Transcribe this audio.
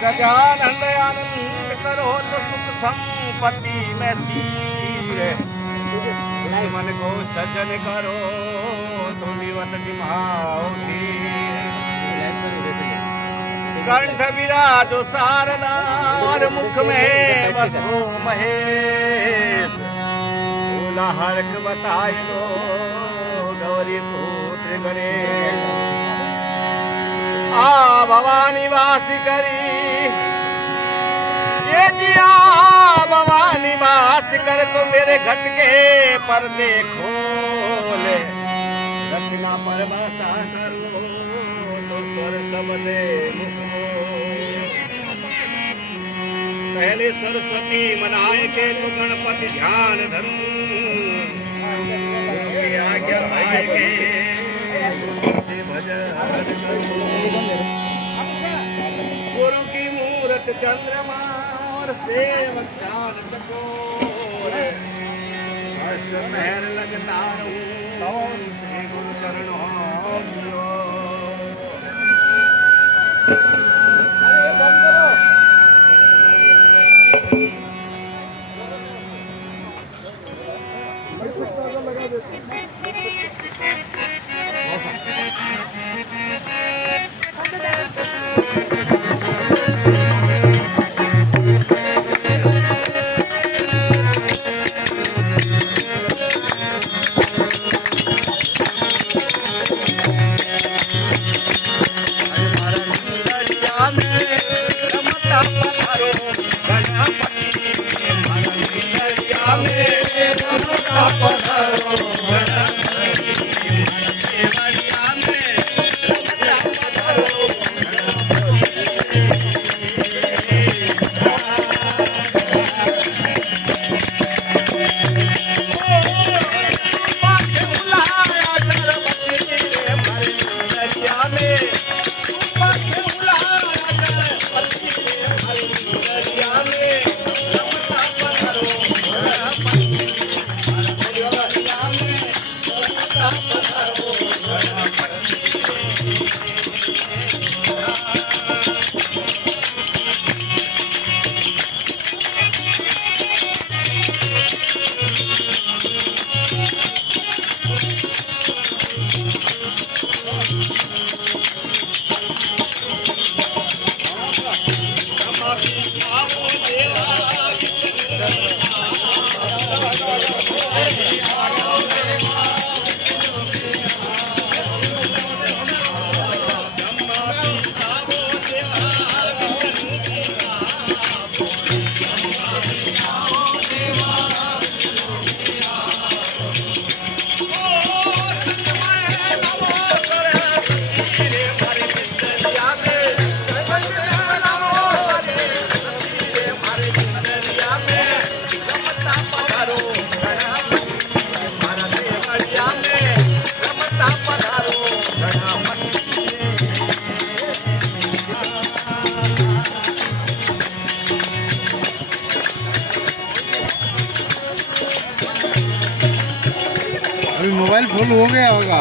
गजानंद आनंद करो तो सुख संपत्ति में सीर, मन को सज्जन करो तो निवत निभाओ कंठ विराजो शारदा और मुख में बसो महेश, बोला हर्क बताए लो गौरी पुत्र गणेश। आ भवानी वासी करी ये जिया भवानी वास कर तो मेरे घट के पर्दे खोले, रचना पर बसा करो तो स्वर सबले मुख। पहले सरस्वती मनाए के तो गणपति ध्यान धरू, आज्ञा पाए के गुरु की मूरत चंद्रमा और सेवक चान चकोर, अष्ट महर लगता रहूं श्री गुरु शरण हो। मोबाइल फुल हो गया होगा।